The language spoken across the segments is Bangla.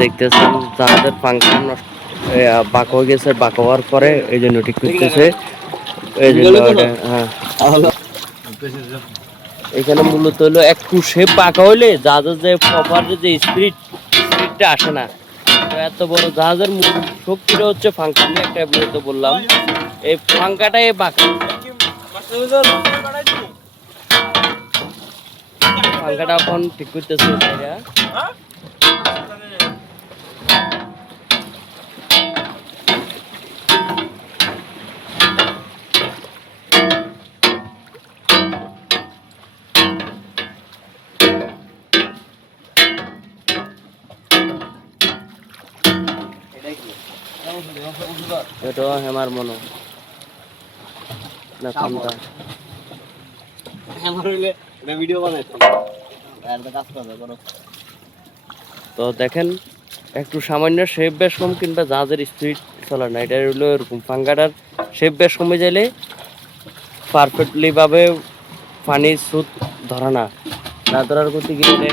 দেখতেছেন জাহাজের পাঙ্খা বাঁক হয়ে গেছে, বাঁক হওয়ার পরে এই জন্য ঠিক করতেছে। এই জন্য হ্যাঁ, এখানে মূলত হলো একটু শেপ বাঁকা হইলে জাহাজের যে প্রপার যে স্পিডটা আসে না। তো এত বড় জাহাজের মূল শক্তিটা হচ্ছে পাঙ্খা। আমি একটা মূলত বললাম এই পাঙ্খাটাই বাঁকা, পাঙ্খাটা এখন ঠিক করতেছে। এটা হেমার মনো না কোনটা হেমার হইলে এটা ভিডিও বানাইতাম আর কাজ করবে। তো দেখেন একটু সামান্য শেপ বেশ কম কিংবা জাহাজের স্পিড চলে না, এটা হলো এরকম। পাঙ্গাটার শেপ বেশ কমে গেলে পারফেক্টলি ভাবে পানির স্রোত ধরে না, না ধরার গতি গেলে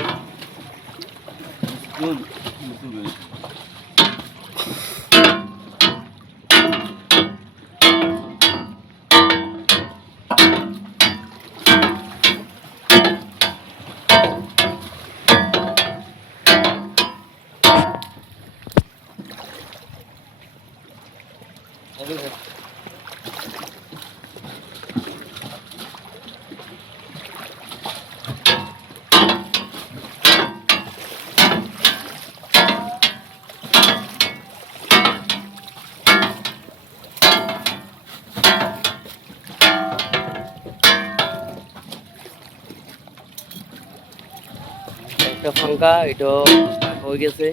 একটা পাঙ্খা এটা হয়ে গেছে।